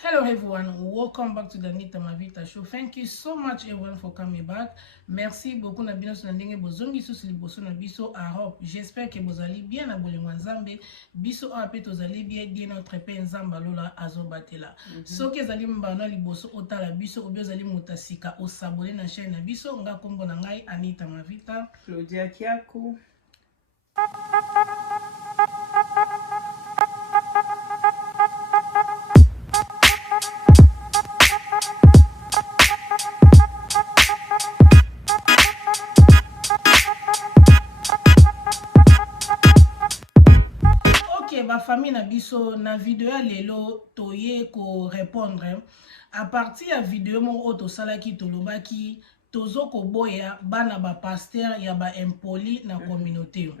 Hello everyone, welcome back to the Nita Mavita show. Thank you so much everyone for coming back. Merci beaucoup na bino na ndenge bozongi so liboso na biso Europe. J'espère que vous allez bien na bolingo nzambe. Biso ape tozali bien notre pe nzamba lola azobatela. Soki ezali mbana liboso otala biso obi ozali mutasika osabone na chaîne na biso nga kombo na ngai Anita Mavita. Claudia Kiaku. Ba famille na biso na video ya lelo toye ko répondre à partir ya vidéo mo auto salaki tolobaki tozo ko boya bana ba pasteur ya ba impoli na communauté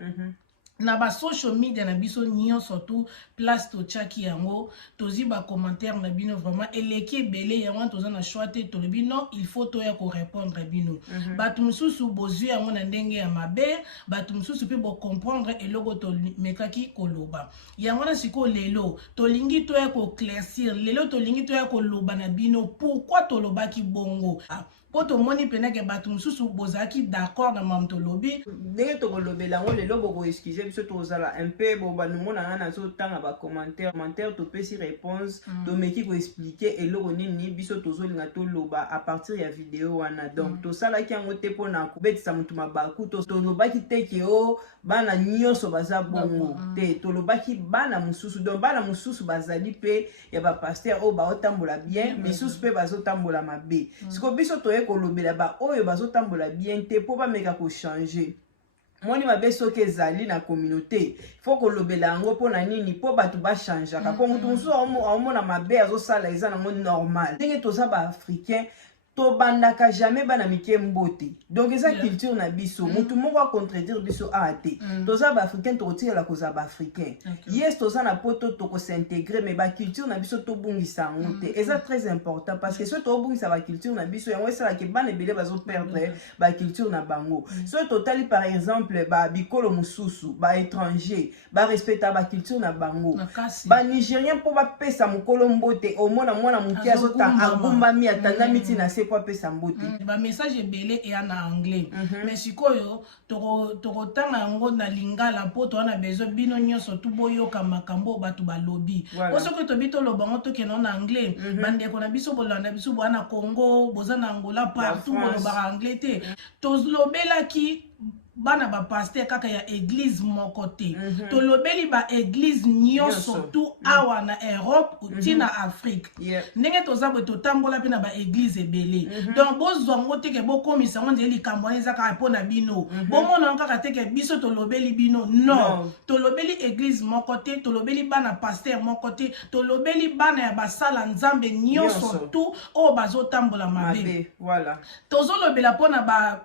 na ba social media na biso nyo surtout place to chaki yango tozi ba commentaire na bino vraiment eleki belé yango toza na choix to lobi non il faut to ya ko répondre bino batu mususu bozu yango na ndenge ya mabe batu mususu pe bo comprendre eloko to mekaki koloba yango na siko lelo to lingi to ya ko claircir lelo to lingi to ya ko loba na bino pourquoi to lobaki bongo po to moni pena ke batu mususu bozaki d'accord na mam to lobi ndenge to kolobela ngo lelo boko excuser biso tozala un peu bo banu mona ngana zo tanga ba commentaire to pesi réponse to meki ko expliquer eloko nini biso tozolinga to loba à partir ya vidéo wana donc to sala ki yango te pona ko betisa mutu mabaku to lobaki te ke o bana nyonso baza bongo te to lobaki bana mususu donc bana mususu bazali pe ya ba pasteur o ba otambola bien misusu pe bazotambola mabe siko biso to kolobela ba oyo bazotambola bien te po ba meka ko changer moni mabe soki ezali na communauté faut kolobela yango po na nini po batu ba changer ka po mutu mususu aomona mabe azosala eza nango normal ndenge toza ba africain to bandaka jamais bana mike mbote donc eza culture na biso mutu moko a contredire biso ate toza ba africain to tira koza ba africain yes toza na poto to ko s'intégrer mais ba culture na biso to bungisa ngote eza très important parce que so to bungisa ba culture na biso yango esa ke bana belé bazo perdre ba culture na bango so totali par exemple ba bikolo mususu ba étranger ba respecta ba culture na bango ba nigérien po ba pesa mukolo mbote au mona mukia zota agumba mi atanga miti na se po pesa mbote ba message belé et en anglais mais sikoyo toko tanga yango na lingala po to na besoin bino nyonso tu boyoka makambo batu balobi oso ko to bito loba ngo to keno na anglais bande ko na biso bolanda biso bwana Congo bozana Angola partout boloba anglais te to lobela ki bana ba pasteur kaka ya église moko te to lobeli ba église nyonso tu awa na Europe uti na Afrique ndenge toza bo to tambola pe na ba église ebele donc bozwa ngo te ke bokomisa ngo ndeli likambo eza kaka pona bino bomona kaka te ke biso to lobeli bino non to lobeli église moko te to lobeli bana pasteur moko te to lobeli bana ya basala nzambe nyonso tu o bazo tambola mabe voilà tozo lobela pona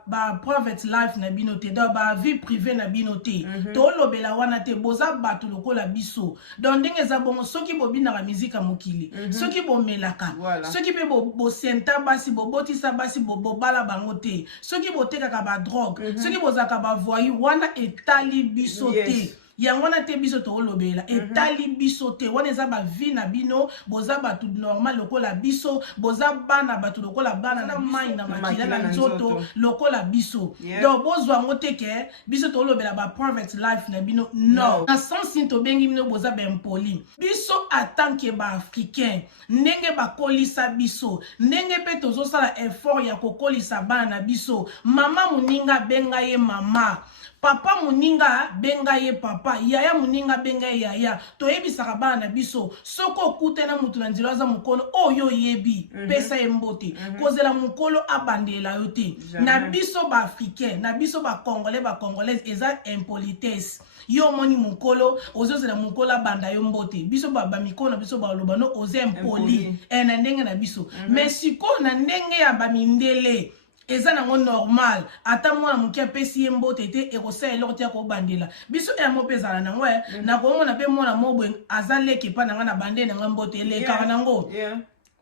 ba private life na bino te ba vie privée na bino te to lobela wana te boza batu lokola biso donc ndenge za bongo soki bobina ka musique mokili soki bomelaka soki pe bo senta basi botisa basi bobala bango te soki boteka ka ba drogue soki bozaka ba voyou wana etali biso te yango na te biso to lobela etali biso te wana eza ba vie na bino boza batu normal lokola biso boza bana batu lokola bana na mai na makila na nzoto lokola biso donc bozwa ngo te ke biso to lobela ba private life na bino non na sens to bengi bino boza ba impoli biso en tant que ba africain ndenge ba kolisa biso ndenge pe tozo sala effort ya kokolisa bana biso mama muninga benga ye mama papa muninga benga ye papa yaya muninga benga ye yaya toyebisaka bana na biso soko kutena mutu na nzela za mukolo oyo yebi pesa embote kozela mukolo abandela yo te na biso ba africain na biso ba congolais eza impolitesse yo moni mukolo ozozela mukolo abanda yo mbote biso ba mikolo biso ba lobano oze impoli na ndenge na biso mais siko na ndenge ya ba mindele eza nango normal ata mwana mukia pesi mbote te ekosa eloko te ko bandela biso ya mopezala nango na komona pe mwana mobwe azaleke pa nanga na bande nanga mbote eleka nango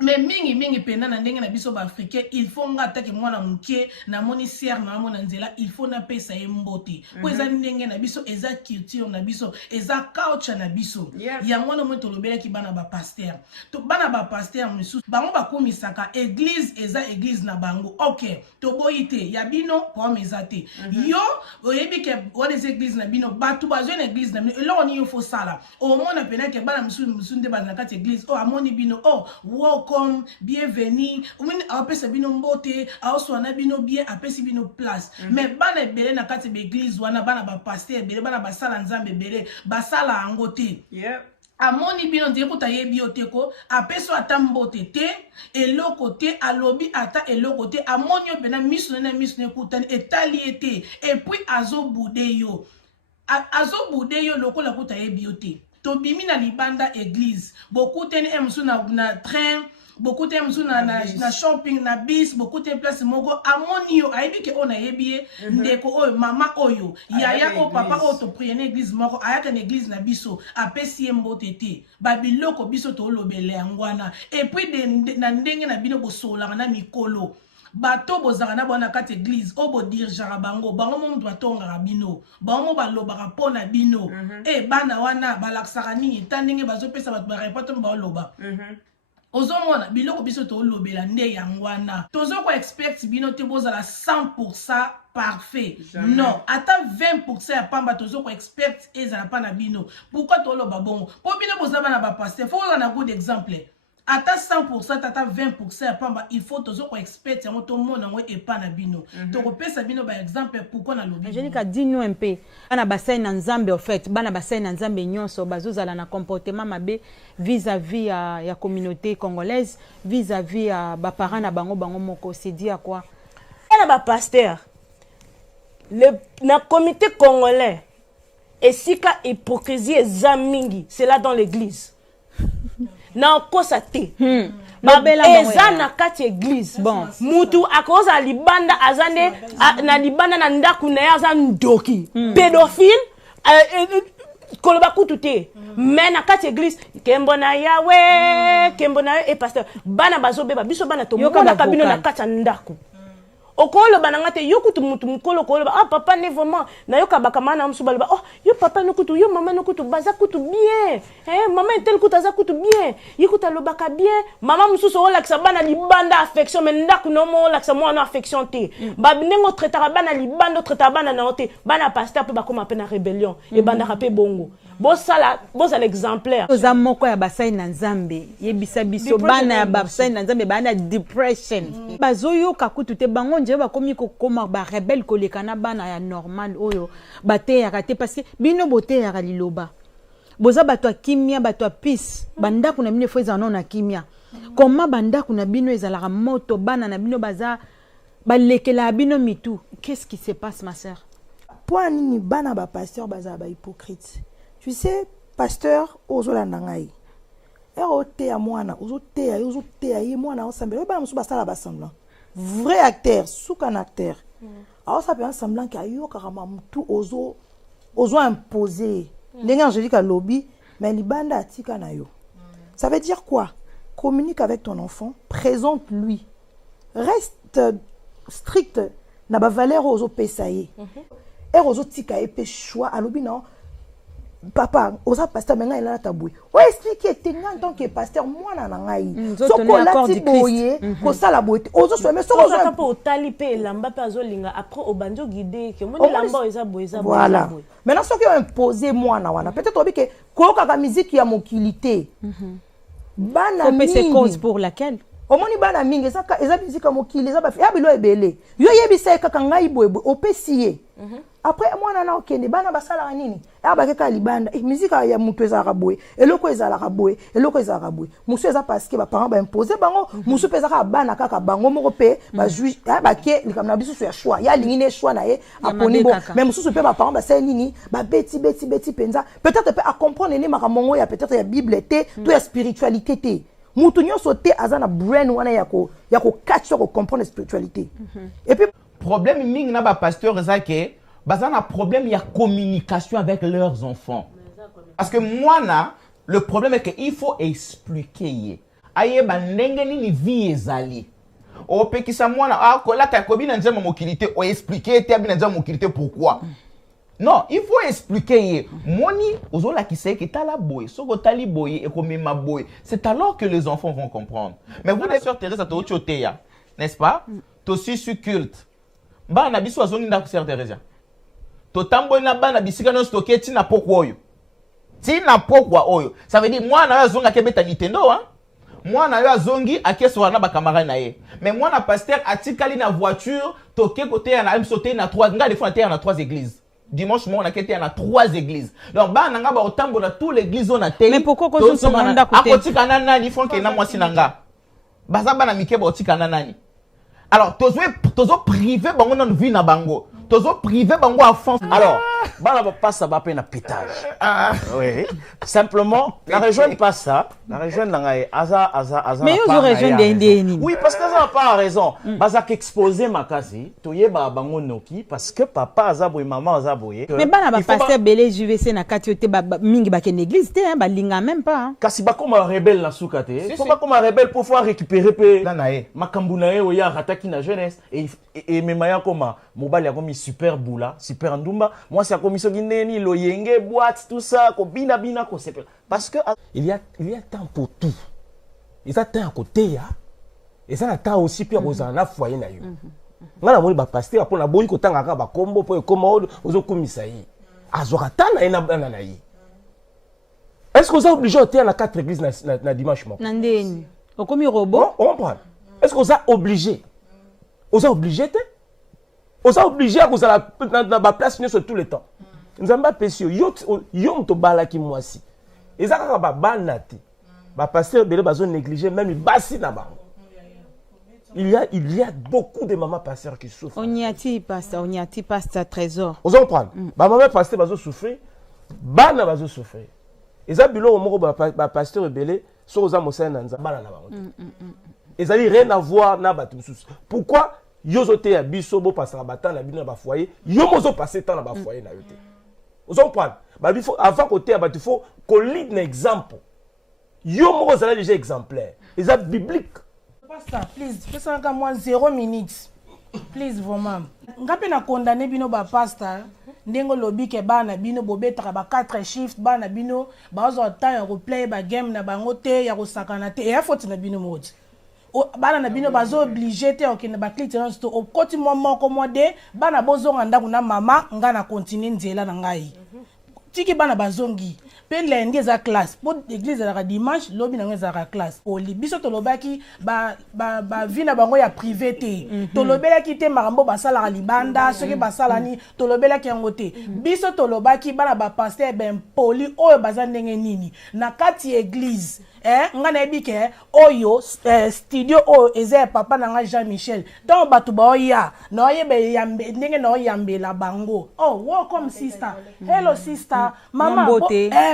mais mingi pena na ndenge na biso ba africain il faut ngata ke mwana muke na moni sier na mona nzela il faut na pesa mbote po eza ndenge na biso eza culture na biso eza culture na biso yango na moto lobela ki bana ba pasteur to bana ba pasteur musu bango ba komisaka église eza église na bango OK to boyite ya bino po mezate yo oyebi ke wana église na bino batu bazo na église na bino eloko ni yo fo sala o mona pena ke bana musu nde bana kati église o amoni bino o welcome, bienvenue. Oumini apesa bino mbote, aoswana bino bien, apesi bino place. Mais bana belé na kati l'église wana bana ba pasteur belé bana ba sala nzambe belé, ba sala angote. Amoni bino ndie kuta yebi oteko, apeso ata mbote te, eloko te, alobi ata eloko te, amoni yo bena misune kutani etali ete, et puis azo bude yo. Azo bude yo loko la kuta yebi ote. To bimi na libanda église beaucoup ten emsu na train beaucoup ten emsu na shopping na bis beaucoup ten place moko amoni yo ayebi ke ona yebie ndeko oyo mama oyo yaya o papa o to prier na église moko ayaka na église na biso apesi mbote te babiloko biso to lobele yangwana et puis na ndenge na bino bosola na mikolo bato bozaka na bona kati église obo dirigera bango mo ndo atonga bino bango balobaka pona bino bana wana balaksaka nini tandenge bazopesa bato ba report ba loba ozomona biloko biso to lobela nde yangwana tozo ko expect bino te bozala 100% parfait non ata 20% ya pamba tozo ko expect ezala pa na bino pourquoi to loba bongo po bino bozaba na ba pasteur faut on a good exemple ata 100% ata 20% ya pamba il faut tozo ko expert yango to mona ngo epa na bino to ko pesa bino ba exemple pourquoi na lobi Angélique dis-nous un peu bana basai na nzambe en fait bana basai na nzambe nyonso bazozala na comportement mabe vis-à-vis ya communauté congolaise vis-à-vis ya ba parents na bango moko c'est dit à quoi na ba pasteur na comité congolais et sika hypocrisie ezamingi c'est là dans l'église na kosa te eza na kati église bon mutu akoza libanda azande na libanda na ndaku na ya za ndoki pédophile koloba kutu te mais na kati église kembo na yawe kembo na e pasteur bana bazobeba biso bana to mona kabino na kati ndaku okolo bananga te yokutu mutu mukolo koloba ah papa ne vraiment na yoka bakamana msu baloba oh yo papa nokutu yo mama nokutu baza kutu bien maman tel kutu aza kutu bien yikuta lobaka bien mama msuso ola kisa bana libanda affection mais ndaku no mo ola kisa mwana affection te ba nengo traitara bana libanda traitara bana na ote bana pasteur pe bakoma pe na rébellion e banda rapé bongo boza l'exemplaire oza moko ya basai na nzambe yebisa biso bana ya basai na nzambe bana depression bazoyoka kutu te bango nje bakomi kokoma ba rebelle koleka na bana ya normal oyo bateyaka te parce que bino boteyaka liloba boza bato ya kimia bato ya peace bandako na bino fo ezala na kimia koma bandako na bino ezalaka moto bana na bino baza balekela bino mitu qu'est-ce qui se passe ma sœur point nini bana ba pasteur baza ba hypocrite tu sais pasteur ozolanda ngai erote ya mwana ozote ya ye mwana osambela ba musu basala ba semblant vrai acteur soukan acteur alors ça peut un semblant qui a eu carrément tout ozo imposer ndenge Angélique a lobby mais libanda atika na yo ça veut dire quoi communique avec ton enfant présente lui reste strict na ba valeur ozo pesaye et ozo tika epé choix à lobby non papa oza pasteur menga ela taboué o expliquer tenga en tant que pasteur mwana na ngai soko lati boye ko sala boye ozo so mais soko ozo po tali pe lamba pe azolinga après obanjo guider que moni lamba eza boye voilà maintenant soko imposer mwana wana peut-être obi que ko ka musique ya mokilité bana mingi c'est cause pour laquelle omoni bana mingi eza musique ya mokili eza ba ya bilo ebele yo yebisa kaka ngai boye opesiye après mwana na okende bana basala nini abakeka libanda musique ya mutu ezala boye eloko ezala boye eloko ezala boye musu eza parce que ba parents ba imposer bango musu peza ka bana kaka bango moko pe ba juge ba ke likamna bisu ya choix ya lingine choix na ye aponi bon mais musu pe ba parents ba sala nini ba beti penza peut-être pe à comprendre ni makamongo ya peut-être ya bible te to ya spiritualité te mutu nyonso te azana brain wana ya ko catch ko comprendre spiritualité et puis problème mingi na ba pasteur ezake bazana un problème, il y a communication avec leurs enfants. Parce que moi, le problème est qu'il faut expliquer. ayeba ndenge nini vie ezali opekisa mwana akolata kobina nzema mokilité o expliquer te abina nzema mokilité pourquoi non il faut expliquer ye moni ozola kiseke tala boy soko tali boy et komema boy c'est alors que les enfants vont comprendre mais vous les sœurs Thérèse to choteya n'est-ce pas to suis sur culte bana biso azongi ndako sœur Thérèse to tamboli na bana bisika no stocké tina pokwa oyo tina pokwa oyo ça veut dire mwana yo azonga kebeta Nintendo hein mwana yo azongi akesora na ba camarade na ye mais mwana pasteur atikali na voiture toke côté ya na msote na 3 nga defo na 3 églises dimanche moi on a quitté à 3 églises donc ba nanga ba otambola tous l'église on a mais pourquoi qu'on se demande à côté akotika na nani font que na mwasi nanga baza bana mike ba otika na nani alors tozo privé bango na vie na bango tozo privé bango à fond alors bana ba passe ba pe na pétage oui simplement la région passe ça la région nanga aza mais ils ont région d'Indéni oui parce que ça n'a pas raison baza qu'exposer makasi toyeba bango noki parce que papa azaboye maman azaboye mais bana ba passer belé JVC na katiote ba mingi ba ken église te ba linga même pas kasi ba comme rebelle na soukate faut pas comme rebelle pour pouvoir récupérer pe makambu na ye oya rataki na jeunesse et memaya comme mobile ya comme super boula super ndumba moi c'est comme soki neni loyenge boîte tout ça ko bina ko sepela parce que il y a temps pour tout il y a temps à côté ya et ça temps aussi puis aux na foyer na yo ngana moni ba pasteur pour na boyi ko tanga ka ba kombo po ko modo ozo komisa yi azorata na ina bana na yi est-ce que vous êtes obligé de na 4 églises na dimanche moko na ndeni okomi robot on comprend est-ce que vous êtes obligé on s'est obligé à cause de la place sur tout le temps. Nous avons pas péché. Yom to balaki mwasi. Et ça quand ba banati. Ba pasteur belé bazo négligé même basi na ba. Il y a beaucoup de mamans pasteurs qui souffrent. On y a pasteur trésor. Vous comprenez? Ba maman pasteur bazo souffrir, bana bazo souffrir. Et ça bilo moko ba pasteur belé so za mosa nanza bana na ba. Et ça n'a rien à voir na ba tous. Pourquoi yozo te ya biso bo passer batan na bino ba foyer yo mozo passer temps na ba foyer na yote vous comprenez ba il faut avant côté ba il faut qu'on lead un exemple yo moko ça déjà exemplaire et ça biblique pastor please fais ça moi 0 minutes please vraiment ngape na condamner bino ba pastor ndengo lobi ke bana bino bobetaka ba 4 shift bana bino ba zo temps ya replay ba game na bango te ya ko sakana te et faute na bino modi bana na bino bazo obligé te okende ba clique dans sto okoti moko modé bana bozonga ndaku na mama nga na continue nzela na ngai tiki bana bazongi pe lundi eza classe po église la dimanche lobi na ngeza ka classe oli biso to lobaki ba vina bango ya privé te to lobelaki te makambo basala libanda soki basala ni to lobelaki yango te biso to lobaki bana ba pasteur ben poli oyo baza ndenge nini na kati église nga na ebike oyo studio oyo eza papa na nga Jean Michel donc batu ba oya na oyebe yambe ndenge na oyambela bango welcome sister hello sister mama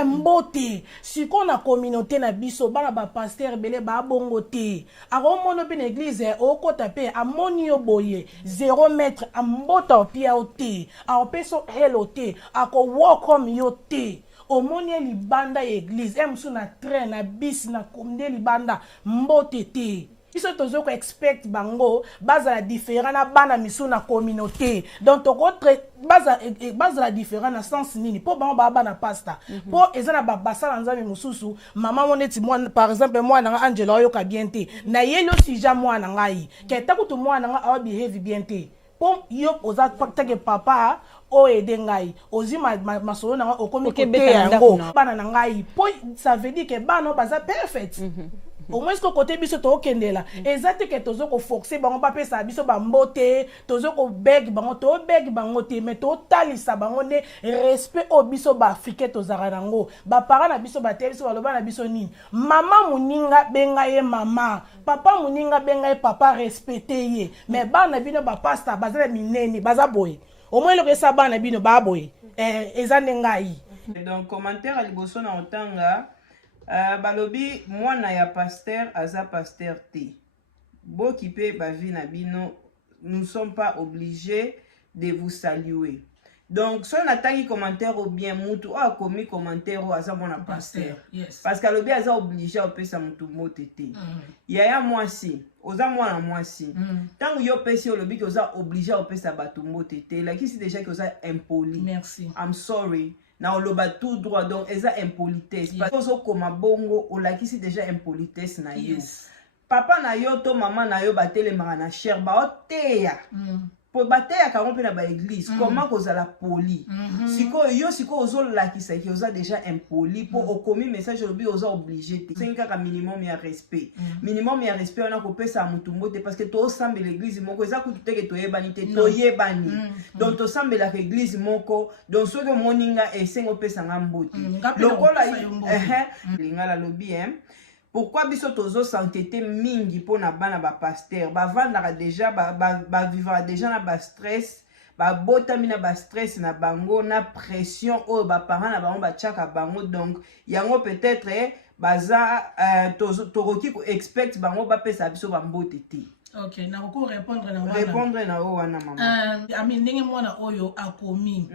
mbote siko na communauté na biso bana ba pasteur belé ba bongo te akomono pe na église okota pe amoni yo boye 0 mètre ambota opia ote aopeso hello te ako welcome yo te omoni libanda église emsu na train na bis na komde libanda mbote te biso tozo ko expect bango bazala différent na bana misu na communauté donc bazala différent na sens nini po bango bana pasta po ezana basala nzambe mususu mama moneti moi par exemple moi na Angela oyoka bien te na yelo sija moi na ngai ke takutu moi na nga awa behave bien te po yo oza que papa o ede ngai ozi masolo na okomi kote yango bana na ngai po ça veut dire que bana baza perfect au moins que côté biso to okendela exacte que tozo ko forcer bango pa pesa biso ba mbote tozo ko beg bango te mais to talisa bango ne respect o biso ba africain to zarango ba parents na biso ba te biso ba loba na biso nini mama muninga benga ye mama papa muninga benga ye papa respecter ye mais bana bino ba pasta bazala minene baza boy au moins le que ça bana bino ba boy ezane ngai donc commentaire à liboso na otanga balobi mwana ya pasteur aza pasteur te bokipe bavi na bino nous sommes pas obligés de vous saluer donc so natangi commentaire ou bien mutu oyo akomi commentaire oyo aza mwana pasteur yes. parce que alobi aza obligé opesa mutu mbote te yaya mwasi oza mwana mwasi ntango yo opesi olobi ke oza obligé opesa bato mbote te elakisi déjà ke oza impoli. Merci. I'm sorry na oloba tout droit donc eza impolitesse parce que ozokoma bongo olakisi déjà impolitesse na yo. Papa na yo to mama na yo batelemaka na cher baoteya po bateyaka ngo mpe na baeglise comment kozala poli sikoyo yo sikoyo ozolakisa ki oza déjà impoli po okomi message olobi oza obligé te sengi kaka minimum ya respect minimum ya respect wana kopesa mutu mbote parce que tosambela église moko eza kutu teke toyebani te toyebani donc tosambelaka église moko donc soki omoninga esengi opesanga mbote lokola lingala lobi pourquoi biso tozo s'entêter mingi pour na bana ba pasteur bavandaka déjà vivra déjà na ba stress ba botami na ba stress na bango na pression oyo ba parents na bango ba tchaka bango donc yango peut-être baza toroki ko expect bango ba pesa biso ba mbote te. Ok, na ko répondre na wana. Répondre na wana mama. Ami ndenge mwana oyo akomi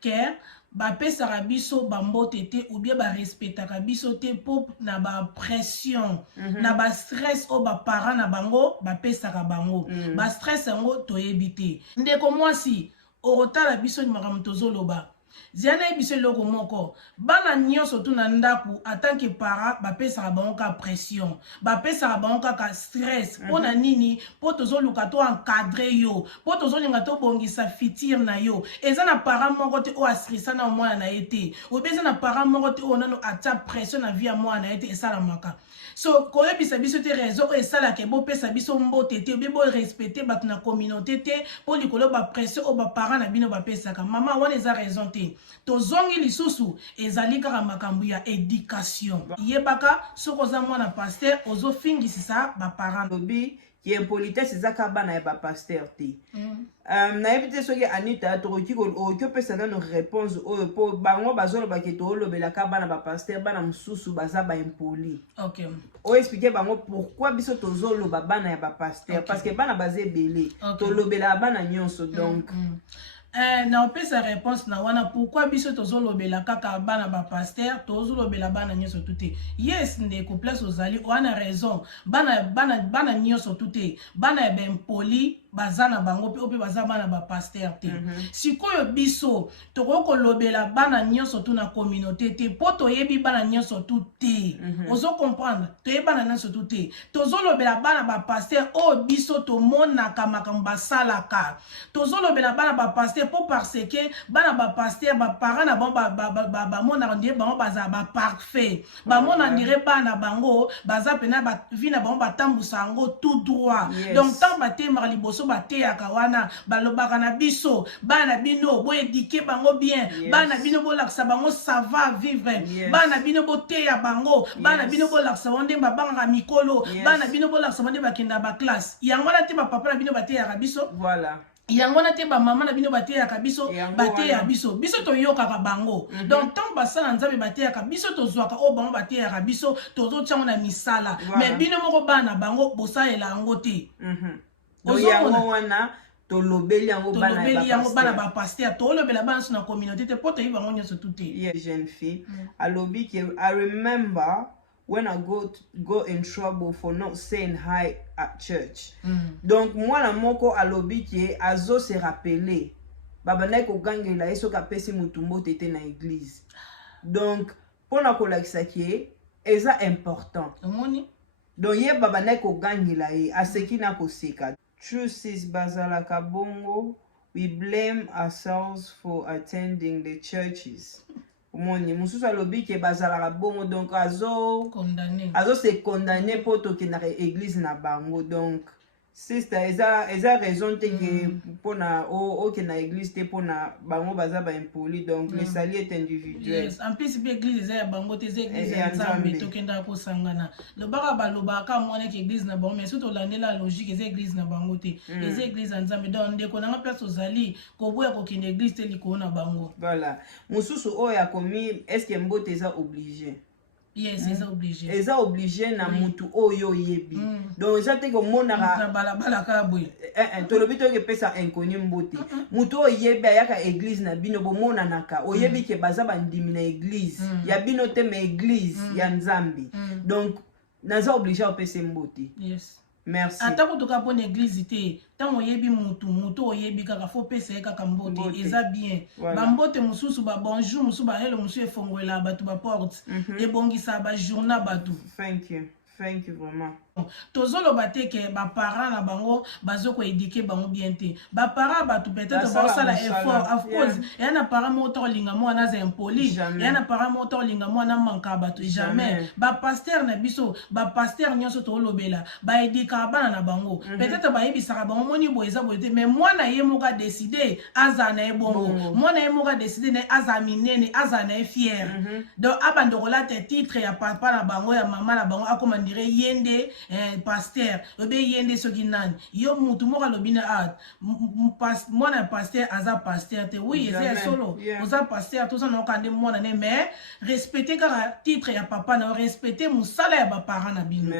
ke bapesaka biso bambote te ou bien barespectaka biso te po na bapression na bastress oyo baparent na bango bapesaka bango bastress yango toyebi te. Ndeko mwasi okotala biso ni makambo tozoloba ziana yebiso eloko moko bana nyonso tu na ndaku atanke para bapesaka bango ka pression bapesaka bango kaka stress mpona nini po tozoluka to encadre yo po tozolinga tobongisa futur na yo eza na para moko te oyo astressa na mwana na ye te obe eza na para moko te oyo nano atia pression na vie ya mwana na ye te esalamaka so koyebisa biso te raison oyo esalaka bopesa biso mbote te obe borespecte bato na communauté te mpo likolo bapression oyo baparent na bino bapesaka mama wana eza raison te tozongi lisusu ezali kaka makambo ya éducation yebaka soki oza mwana pasteur ozofingisisa baparent lobi ki impolitesse ezaka bana ya bapasteur te nayebi te soki anita tokoki opesa nano réponse oyo mpo bango bazolobaki toolobelaka bana bapasteur bana mosusu baza baimpoli oexplike bango pourquoi biso tozoloba bana ya bapasteur parce que bana baza ebele tolobelaka bana nyonso donc na opesa réponse na wana pourquoi biso tozolobela kaka bana bapasteur tozolobela bana nyonso tute yes ndeko place ozali wana raison bana nyonso tute bana ya bempoli baza na bango pe ope baza bana bapasteur te sikoyo biso tokolobela bana nyonso tu na communauté te po toyebi bana nyonso tu te ozo comprendre toyebi bana nyonso tu te tozolobela bana bapasteur oyo biso tomonaka makambo basalaka tozolobela bana bapasteur po parce que bana bapasteur baparent na bango bamonaka ndire bango bazala baparfait bamona ndire bana bango baza pena bavi na bango batambusa yango tout droit donc tant batemaka liboso bateyaka wana balobaka na biso bana bino boédike bango bien bana bino bolakisa bango ça va vivre bana bino boteya bango bana bino bolakisa bango nde babangaka mikolo bana bino bolakisa bango nde bakenda baklasse yango wana te bapapa na bino bateyaka biso voilà yango wana te bamama na bino bateyaka biso bateya biso toyokaka bango donc tant basala nzambe bateyaka biso tozwaka oyo bango bateyaka biso tozotiango na misala mais bino moko bana bango bosalela yango te yango wana tolobeli yango bana bapasteur tolobela bana so na communauté te po toyebi bango nyonso tout te jeune fille alobi ke I remember when I go in trouble for not saying hi at church. Donc mwana moko alobi ke azo se rappeler babandaki kogangela ye soki apesi mutu mbote te na église. Donc mpona kolakisa ke eza important donc ye babandaki kogangela ye aseki na koseka. Truth is bazalaka bongo, we blame ourselves for attending the churches. Moni mususu alobi ke bazalaka bongo donc azo se condamner po tokendaka église na bango donc sister eza raison te ke mpona okenda église te mpona bango baza baimpoli donc le sali est individuel. Yes, en plus église eza ya bango te eza église ya nzambe tokendaka kosangana lobaka balobaka mwana ke église na bango mais soki tolandela logique eza église na bango te eza église ya nzambe donc ndeko nanga place ozali koboya kokende église te likolo na bango. Voilà mususu oyo akomi est-ce que mbote eza obligé Yes, eza obligé. Eza obligé na mutu oyo yebi. Donc eza te komonaka na balabala kala boye. Tolobi to ke pesa inconnu mbote. Mutu oyo yebi ayaka église na bino bomonanaka. Oyebi ke baza bandimi na église. Ya bino te me église ya Nzambi. Donc naza obligé o pesa mbote. Yes. Merci. Ata kutoka po na église te, tant oyebi mutu oyebi kaka fo pesa kaka mbote, eza bien. Ba mbote mususu ba bonjour, mususu ba hello, mususu efongwela batu ba porte, ebongisa ba journal batu. Thank you. Thank you vraiment. Tozoloba te ke ba parents na bango bazoko éduquer bango bien te. Ba parents batu peut-être ba sala effort, of course. Ya na parents mo to linga mo na za impoli, ya na parents mo to linga mo na manka batu jamais. Ba pasteur na biso, ba pasteur nyonso to lobela, ba éduquer bana na bango. Peut-être ba yebisaka bango moni boeza boete, mais moi na ye mo ka décider azana e bongo. Moi na ye mo ka décider na azaminene, azana e fier. Donc abandokola te titre ya papa na bango ya mama na bango akomandire yende pasteur obe yende soki nani yo mutu moka lobina art mwana pasteur aza pasteur te oui eza solo oza pasteur tout ça na okande mwana ne mais respecter kaka titre ya papa na respecter musala ya ba parents na bino.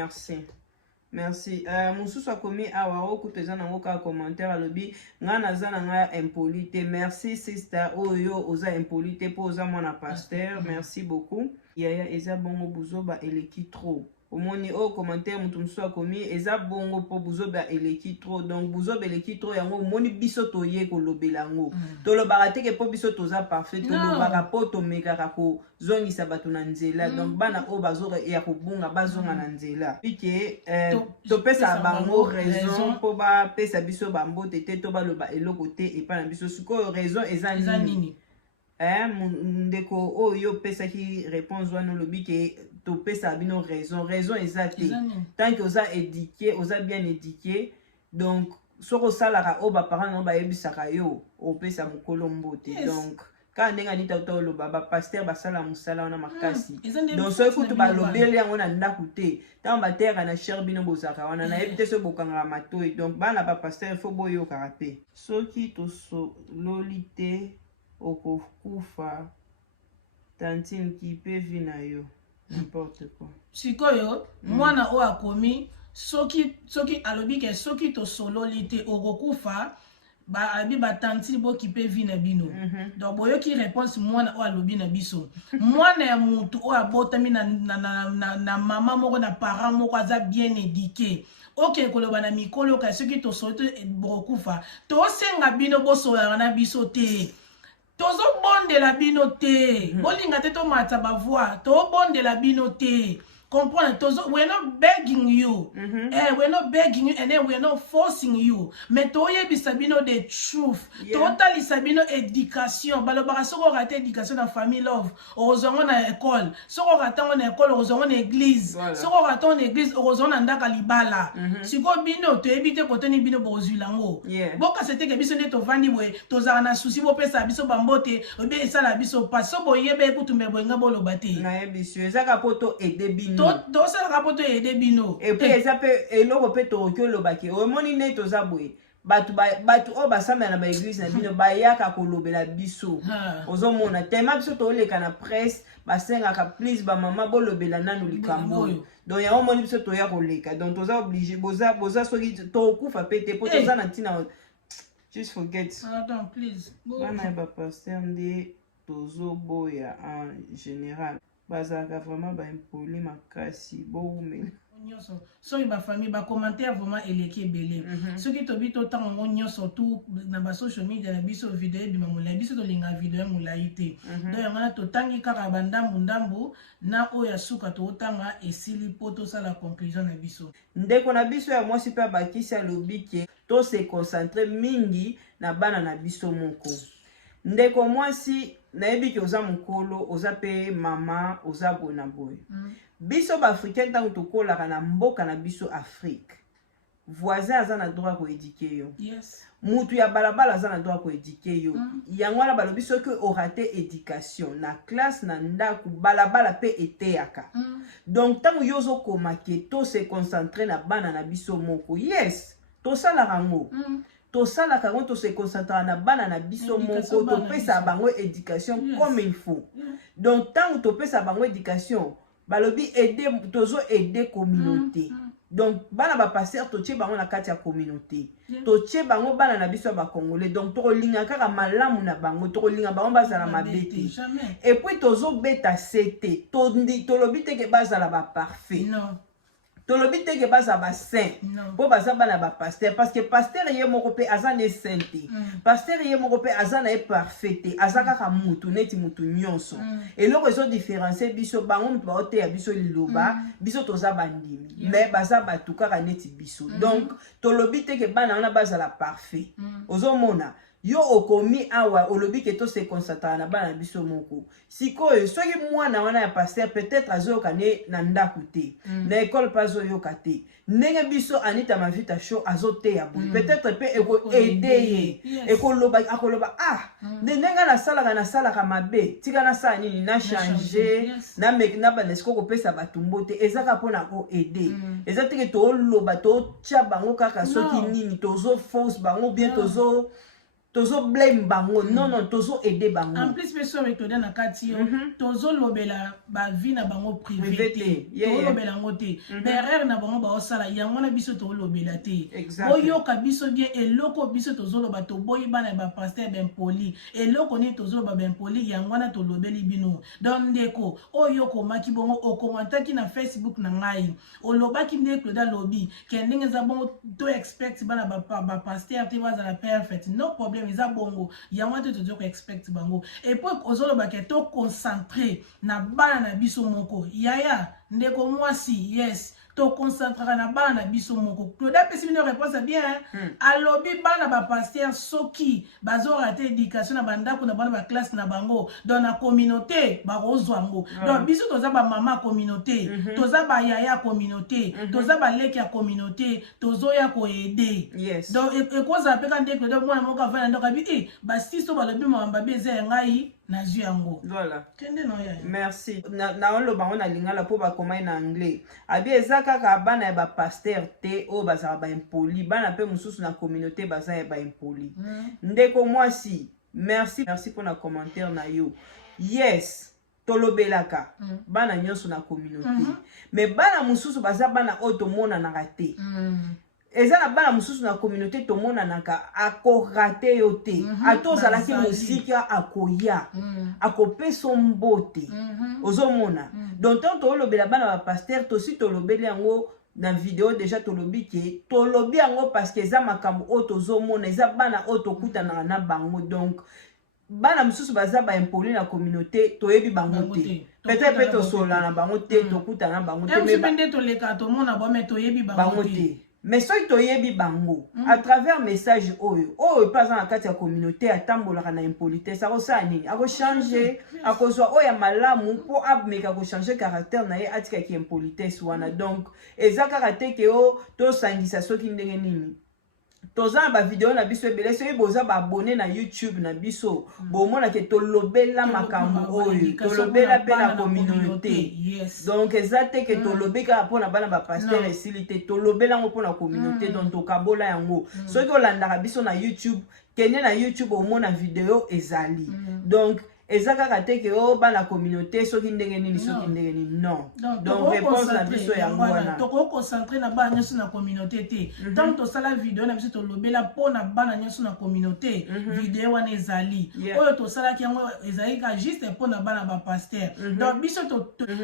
Merci. Mususu akomi awa okuteza nango ka commentaire alobi nga naza na nga impolite. Merci sister oyo oza impolite po oza mwana pasteur. Merci beaucoup. Yaya eza bongo buzoba eleki trop. Omoni o commentaire mutu mususu akomi eza bongo po buzoba eleki trop. Donc buzoba eleki trop yango omoni biso toye kolobela ngo. Tolobaka te ke po biso toza parfait, tolobaka po tomekaka ko zongisa bato na nzela. Donc bana o bazora ya kobunga bazonga na nzela. Pike topesa bango raison po ba pesa biso bambote te to baloba eloko te epa na biso sikoyo raison eza nini. Ndeko oyo pesa ki réponse wana lobi ke to pesa bino raison ezate tant que oza éduqué oza bien éduqué donc soko salaka o ba parents no ba yebisaka yo o pesa mukolo mbote donc ka ndenga nita utolo baba pasteur basala musala wana makasi donc so ekutu ba lobeli yango na ndaku te tant ba terre na cher bino bozaka wana na yebite so bokanga matoi donc bana ba pasteur faut boyo karape soki to so lolite okokufa tantine kipe vina yo n'importe quoi sikoyo mwana o akomi soki alobi ke soki to sololi te okokufa ba abi ba tantine bo kipe vina bino donc boyo ki réponse mwana o alobi na biso mwana ya mutu o abotami na mama moko na parent moko aza bien éduqué. Ok, koloba na mikolo ka soki to sololi te bokufa to senga bino bosola na biso te. Tozo bondela bino te. Bolinga te to matsa ba voix. To bondela bino te. Comprendre? We're not begging you. We're not begging you and then we're not forcing you. Mais to yebisa bino the truth. To talisa bino éducation. Balobara soko rate éducation na famille love. Orozongo na école. Soko rate na école, orozongo na église. Soko rate na église, orozongo na ndaka libala. Siko bino to ebite koteni bino bozulango. Boka sete ke biso ne to vandi we to za na susi bo pesa biso bambote obe esala biso paso bo yebe kutumbe boenga bolobate. Na yebiso ezaka poto ede bino. To sala rapoto ede bino. Et puis ça peut eloko pe to kolobaki. O moni ne to zabwe. Batu o basamba na ba église na bino ba yaka kolobela biso. Ozo mona tema biso to leka na presse basenga ka please ba mama bolobela nanu likambo. Donc ya o moni biso to ya koleka. Donc toza obligé boza soki to kufa pete po toza na tina just forget. Attends please. Bana ba pasteur ndi tozo boya en général. Bazaka vraiment ba impoli makasi boumela. Soki ba famille ba commentaire vraiment eleki belé. Soki to bito tango nyonso tout na ba social media na biso vidéo bima mula biso to linga vidéo mulaite. Donc ngana to tangi kaka bandambu na oya suka to tanga esili poto sa la conclusion na biso. Ndeko na biso ya mwasi pe bakisi alobi ke to se concentrer mingi na bana na biso moko. Ndeko mwasi nayebi ki oza mukolo oza pe mama oza bona boy. Biso ba africain tango to kolaka na mboka na biso Afrique. Voisin aza na droit ko éduquer yo. Yes. Mutu ya balabala aza na droit ko éduquer yo. Yango na balobi soki o raté éducation na classe na ndaku balabala pe eteyaka. Donc tango yozo komake to se concentrer na bana na biso moko. Yes, to sala rango. To sala kango to se concentrer na bana na biso moko to pesa bango éducation comme il faut. Donc tant to pesa bango éducation balobi aider tozo aider communauté donc bana ba pasteur to tie bango na kati ya communauté to tie bango bana na biso ba congolais donc to linga kaka malamu na bango to linga bango bazala mabete et puis tozo beta CT to lobi te ke bazala ba parfait non tolobi te ke baza ba saint po baza bana ba pasteur parce que pasteur ye moko pe aza ne sainté pasteur ye moko pe aza na parfaité aza kaka mutu neti mutu nyonso eloko ezo différencier biso bango mutu ba ote ya biso liloba biso toza bandimi mais baza batu kaka neti biso donc tolobi te ke bana wana baza la parfait ozomona yo okomi awa olobi ke to se concentre na bana biso moko sikoyo soki mwana wana ya pasteur peut-être azoyoka ne na ndaku te na école pas azoyoka te ndenge biso Anita Mavita show azote ya boy peut-être pe eko aider ye ekoloba akoloba ndenge na salaka mabe tika na sa nini na changer na mek na ba nesko ko pesa batumbo te ezaka pona ko aider ezati ke to loba to tia bango kaka soki nini tozo force bango bien tozo blame bango non tozo aider bango en plus peso avec toi na kati yo tozo lobela ba vie na bango privé to lobela ngote derrière na bango ba osala yango na biso to lobela te oyo ka biso bien eloko biso tozo loba to boyi bana ba pasteur ben poli eloko ni tozo loba ben poli yango na to lobeli bino donc ndeko oyo ko maki bongo o commentaki na Facebook na ngai o lobaki ndeko da lobby kendenge za bongo to expect bana ba pasteur te baza la perfect no problem eza bongo yango te to expect bango et puis ozolo ba ke to concentrer na bana na biso moko yaya ndeko mwasi yes to concentrer na bana na biso moko Claude pesi une réponse bien alobi bana ba pasteur soki bazo rater éducation na bandako na bana ba classe na bango dans la communauté ba rozwango donc biso toza ba mama communauté toza ba yaya communauté toza ba leki ya communauté tozo ya ko aider donc e koza peka ndeko donc mwana moko avana ndoka bi ba siso balobi mamba beze ngai na yango voilà kende no ya merci na olo bango na lingala po ba komai na anglais abi eza kaka bana ya ba pasteur te o bazala ba impoli bana pe mususu na communauté baza ya ba impoli ndeko mwasi merci pour na commentaire na yo yes tolobelaka bana nyonso na communauté mais bana mususu baza bana o to mona na raté eza na bana mususu na communauté to mona naka ako raté yo te atozala ki musika akoya akopeso mbote ozomona donc to lobela bana ba pasteur to si to lobeli yango na vidéo déjà tolobi ke tolobi yango parce que eza makambo o tozomona eza bana o tokutana na bango donc bana mususu baza ba impoli na communauté toyebi bango te peut-être pe to sola na bango te tokutana na bango te mais bende to leka to mona ba mais toyebi bango te mais soki toyebi bango à travers message oyo pas na kati ya communauté atambolaka na impolitesse akosala nini akochange akozwa oyo ya malamu mpo ameka akochange caractère na ye atikaki impolitesse wana donc eza kaka te ke tosangisa soki ndenge nini toza na ba vidéo na biso ebele soki boza ba abonné na YouTube na biso bomona ke tolobela makambo oyo tolobela pe na communauté donc eza te ke tolobeka mpona bana ba pasteur esili te tolobela ngo mpona communauté donc tokabola yango soki olandaka biso na YouTube kende na YouTube omona vidéo ezali donc eza kaka te ke bana communauté soki ndenge nini soki ndenge nini non donc réponse na biso yango wana toko concentrer na bana nyonso na communauté te tant tosala vidéo na biso tolobela mpona bana nyonso na communauté vidéo wana ezali oyo tosalaki yango ezali ka juste mpona bana ba pasteur donc biso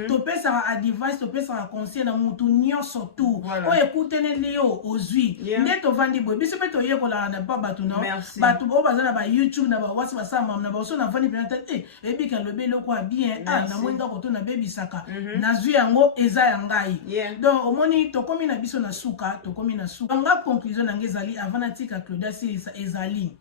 topesaka advice topesaka conseil na mutu nyonso tu oyo ekuteneli yo ozwi nde tovandi boye biso mpe toyekolaka na pa bato na bato bao baza na ba YouTube na ba WhatsApp basala na baso na vandi pena te ebika lobelo kwa bien na mwenga koto na bebisaka nazwi yango eza ya ngai donc omoni tokomi na biso na suka nga conclusion na ngezali avant na tika Claude silisa ezali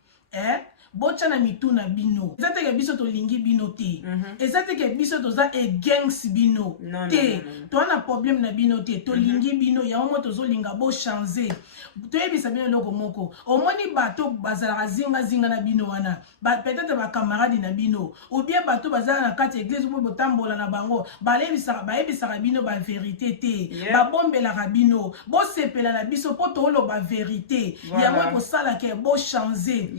bocha na mitu na bino eza teke biso tolingi bino te eza teke biso toza against bino te toana problème na bino te tolingi bino yango mo tozolinga bo changer toyebisa bino eloko moko omoni bato bazalaka zinga na bino wana peut-être ba camarade na bino ou bien bato bazala na kati église mo botambola na bango bayebisaka bino ba vérité te babombelaka bino bosepela na biso po toloba vérité yango ekosala ke bo changer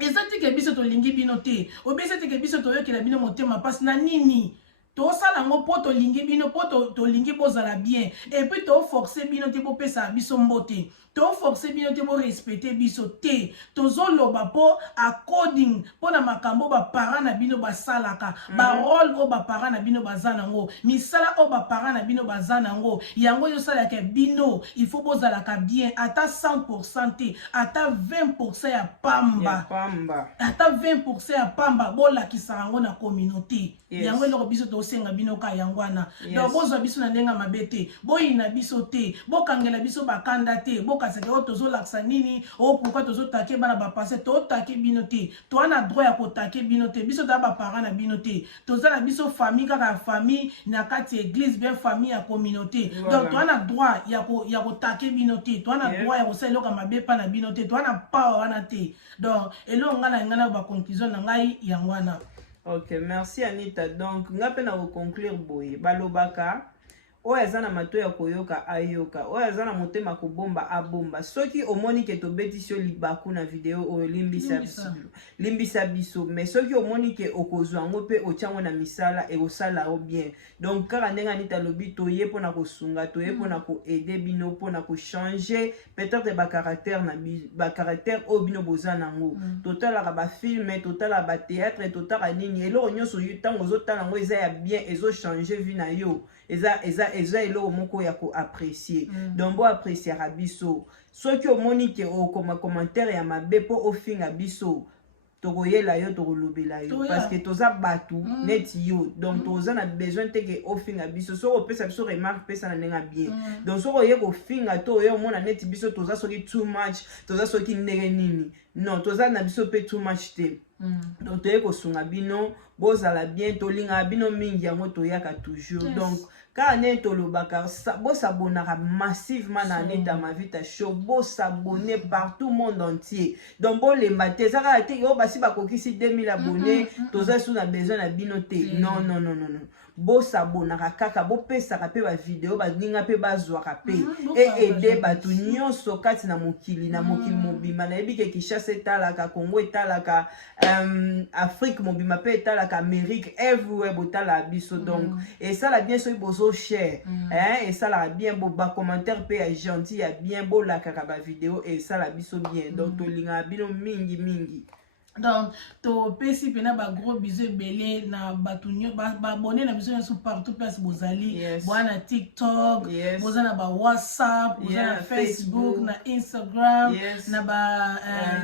eza teke biso tolingi bino te obisa teke biso toyokela bino motema pasi na nini tosala ngo po tolingi bino po tolingi bozala bien et puis toforce bino te bopesa biso mbote toforce bino te borespecte biso te tozoloba po according mpo na makambo bapara na bino basalaka barole oyo bapara na bino baza nango misala oyo bapara na bino baza nango yango ezosalaka bino il faut bozalaka bien ata 100% te ata 20% ya pamba ata 20% ya pamba bolakisaka yango na communauté yango eloko biso tosenga bino ka yango wana donc bozwa biso na ndenge mabe te boyina biso te bokangela biso bakanda te bokasaka oyo tozolakisa nini oyo pourkui tozotake bana bapase totake bino te toa na droit ya kotake bino te biso toya bapara na bino te toza na biso famille kaka ya famille na kati ya église bien famille ya communauté donc toa na droit ya kotake bino te toa na droit ya kosala eloko mabe pa na bino te toa na pawa wana te donc eloko ngai na ngai na baconclusion na ngai yango wana. Ok, merci Anita. Donc, nga pe na conclure boye. Balobaka, oyo aza na mato ya koyoka ayoka, oyo aza na motema kobomba abomba. Soki omoni ke tobetisi yo libaku na video oyo limbisa biso, mais soki omoni ke okozwa ngo pe otiango na misala ekosala o bien. Donc kaka ndenge Anita lobi toye pona kosunga, toye pona ko aider bino pona ko changer peut-être ba caractère o bino boza nango. Totala ka ba film, totala ba théâtre, totala nini eloko nyonso yutango zotala ngo eza ya bien ezo changer vie na yo. Eza eloko moko ya ko apprécier. Donc bo apprécier biso. Soki omoni ke o koma commentaire ya mabe po ofinga biso. Tokoyela yo tokolobela yo parce que toza batu neti yo. Donc toza na besoin te ke ofinga biso. So opesa biso remarque pesa na nenga bien. Donc so oye ko finga to yo mona neti biso toza soki too much, toza soki ndenge nini. Non, toza na biso pe too much te. Donc toye ko sunga bino bozala bien tolinga bino mingi yango toyaka toujours. Donc car neto lobaka bo s'abonnera massivement na Anita Mavita Show, bo s'abonner partout au monde entier. Donc bo les maté ça ka te yo basi ba kokisi 2000 abonnés, toza sous na besoin na binoté. Non. Bo s'abonnera kaka bo pesa ka pe ba vidéo ba ninga pe bazwa ka pe et aider batu nyonso kati na mokili mobima na yebi ke Kinshasa etalaka, Congo etalaka, Afrique mobima pe etalaka, Amérique everywhere botala biso. Donc et ça la bien so bozo cher et ça la bien bo ba commentaire pe ya gentil ya bien bo la kaka ba vidéo et ça la biso bien. Donc to linga bino mingi. Donc to pesi pena ba gros bisous belé na batunyo ba abonné na biso sur partout place bozali bwana TikTok bozana ba WhatsApp bozana Facebook na Instagram na ba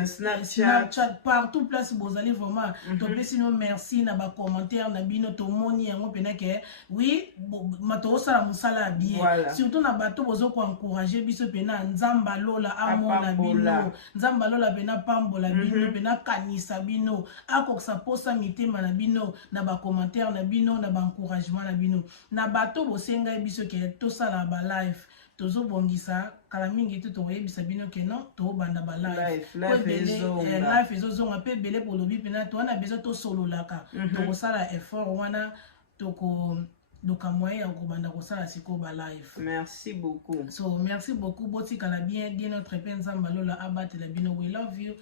Snapchat partout place bozali vraiment to pesi no merci na ba commentaire na bino to moni yango pena ke oui mato sala musala bien surtout na bato bozo ko encourager biso pena nzamba lola amona bino nzamba lola pena pambola bino pena kanisa bino akoksa posa mitema na bino na ba commentaire na bino na ba encouragement na bino na bato bosenga biso ke to sala ba live tozo bongisa kala mingi to yebisa bino ke non to banda ba live ezozonga pe bele polobi pena to na bezo to sololaka to sala effort wana toko doka moyen ya kobanda kosala siko ba live. Merci beaucoup. So merci beaucoup botika la bien notre penza mbalola abatela bino we love you.